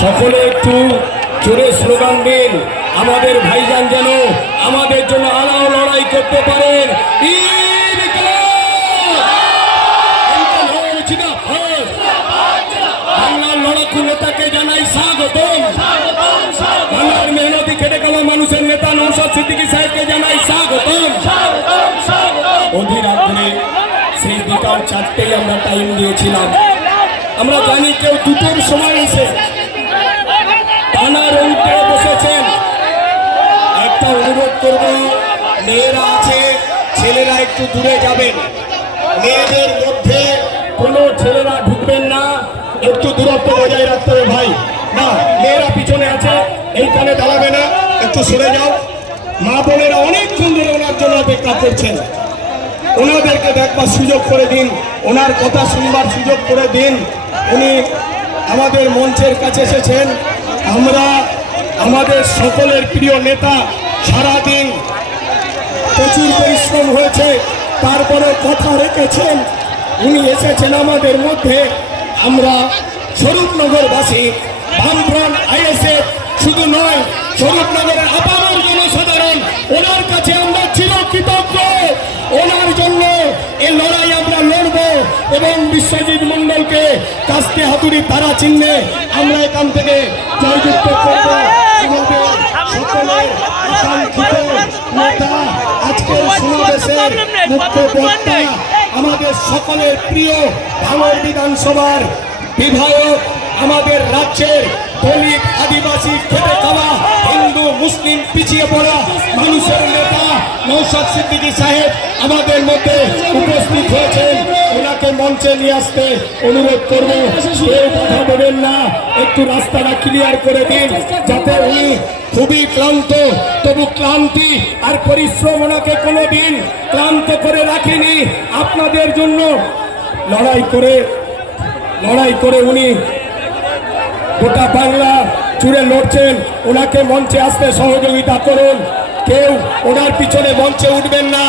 সকলে একটু জোরে স্লোগান দিন, আমাদের ভাইজান যেন আমাদের জন্য আলাও লড়াই করতে পারেন। বাংলার লড়াকু নেতাকে জানাই স্বাগতম। বাংলার মেহনতি খেটে খাওয়া মানুষের নেতা নওশাদ সিদ্দিকী সাহেবকে জানাই স্বাগতম। অধীর আগ্রহে সেই বিকাল 4টেই আমরা টাইম দিয়েছিলাম। আমরা জানি কেউ 2টোর সময় এসে টানা রৌদ্রে বসেছেন। একটা অনুরোধ করব, মেয়েরা আছে, ছেলেরা একটু দূরে যাবেন। মেয়েদের মধ্যে কোনো ছেলেরা ঢুকবেন না, একটু দূরত্ব বজায় রাখতে হবে ভাই। না, মেয়েরা পিছনে আছে, এইখানে দাঁড়াবে না, একটু সরে যাও। মা বোনেরা অনেকক্ষণ ধরে ওনার জন্য অপেক্ষা করছেন, ওনাদেরকে দেখবার সুযোগ করে দিন, ওনার কথা শুনবার সুযোগ করে দিন। উনি আমাদের মঞ্চের কাছে এসেছেন। আমরা আমাদের সকলের প্রিয় নেতা, সারাদিন প্রচুর পরিশ্রম হয়েছে, তারপরে কথা রেখেছেন, উনি এসেছেন আমাদের মধ্যে। আমরা স্বরূপনগরবাসী, বামফ্রন্ট, আইএসএফ শুধু নয়, স্বরূপনগরের আপামর জনসাধারণ ওনার কাছে আমরা চিরকৃতজ্ঞ। ওনার জন্য এই লড়াই আমরা লড়ব এবং বিশ্বজিৎ মণ্ডলকে কাস্তে হাতুড়ি তারা চিহ্নে আমরা এখান থেকে জয়যুক্ত করব। সকলের আকাঙ্ক্ষিত নেতা, আজকের সমাবেশের মুখ্য বক্তা, আমাদের সকলের প্রিয় ভাঙড় বিধানসভার বিধায়ক, আমাদের রাজ্যের দলিত, আদিবাসী, খেটে খাওয়া, হিন্দু মুসলিম পিছিয়ে পড়া মানুষের নেতা নওশাদ সিদ্দিকী সাহেব আমাদের মধ্যে উপস্থিত হয়েছেন। ওনাকে মঞ্চে নিয়ে আসতে অনুরোধ করব। কেউ কথা বলবেন না, একটু রাস্তাটা ক্লিয়ার করে দিন, যাতে উনি খুবই ক্লান্ত, তবু ক্লান্তি আর পরিশ্রম ওনাকে কোনোদিন ক্লান্ত করে রাখেনি। আপনাদের জন্য লড়াই করে উনি গোটা বাংলা জুড়ে লড়ছেন। ওনাকে মঞ্চে আসতে সহযোগিতা করুন। কেউ ওনার পিছনে মঞ্চে উঠবেন না,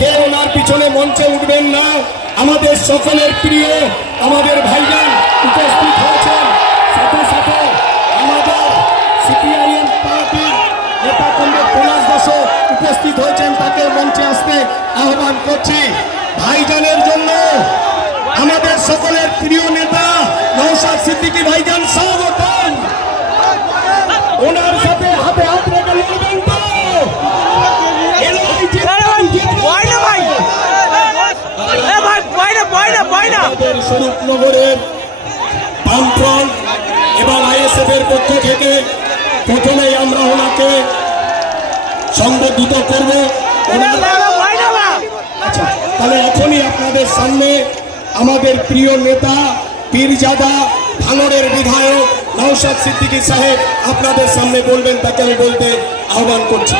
কেউ ওনার পিছনে মঞ্চে উঠবেন না। আমাদের সকলের প্রিয় আমাদের ভাইজান উপস্থিত হয়েছেন, সাথে সাথে আমাদের সিপিআইএম পার্টির নেতা কমরেড কৈলাস দাসও উপস্থিত হয়েছেন। তাকে মঞ্চে আসতে আহ্বান করছি। ভাইজানের জন্য আমাদের সকলের প্রিয় নেতা নওশাদ সিদ্দিকী ভাইজান স্বাগতম। ওনার সাথে হাতে হাত রেখে লড়বেন তো? স্বরূপনগরের বামফ্রন্ট এবং আইএসএফ এর পক্ষ থেকে প্রথমেই আমরা ওনাকে সংবর্ধিত করব। আচ্ছা, তাহলে এখনই আপনাদের সামনে আমাদের প্রিয় নেতা পীরজাদা ভাঙড়ের বিধায়ক নওশাদ সিদ্দিকী সাহেব আপনাদের সামনে বলবেন, তাকে আমি বলতে আহ্বান করছি।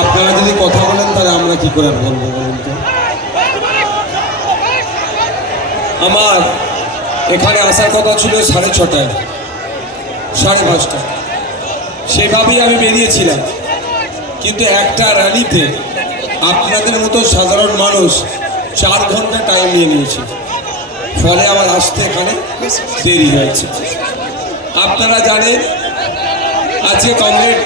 আপনারা যদি কথা বলেন তাহলে আমরা কি করে বলবো বলুন তো? আমার এখানে আসার কথা ছিল 6:30, 5:30, সেভাবেই আমি বেরিয়েছিলাম। কিন্তু একটা র্যালিতে আপনাদের মতো সাধারণ মানুষ 4 ঘন্টা টাইম নিয়ে নিয়েছে, ফলে আমার আসতে এখানে দেরি হয়েছে। আপনারা জানেন আজকে কমরেড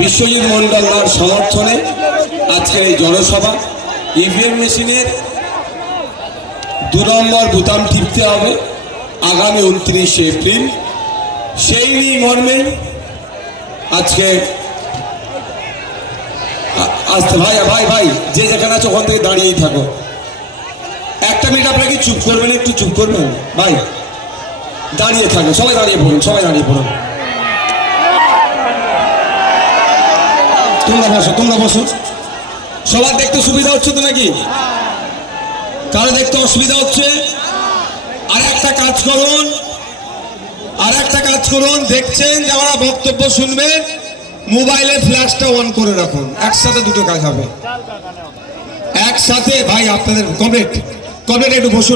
বিশ্বজিৎ মণ্ডলার সমর্থনে আজকের এই জনসভা। ইভিএম মেশিনের 2 নম্বর বোতাম টিপতে হবে আগামী 29শে এপ্রিল। সেই মর্মে আজকে আসতে ভাই ভাই ভাই যে যেখানে আছে ওখান থেকে দাঁড়িয়েই থাকো। 1 মিনিট আপনাকে চুপ করবেন, একটু চুপ করবেন ভাই, দাঁড়িয়ে থাকবেন, সবাই দাঁড়িয়ে পড়ুন, সবাই দাঁড়িয়ে পড়ুন। তোমরা বসো। সবার দেখতে সুবিধা হচ্ছে তো নাকি? কারো দেখতে অসুবিধা হচ্ছে? আর একটা কাজ করুন, দেখছেন যে আমরা বক্তব্য শুনবেন, মোবাইলে ফ্ল্যাশটা অন করে রাখুন। একসাথে দুটো কাজ হবে, একসাথে। ভাই আপনাদের কমরেড একটু বসুন।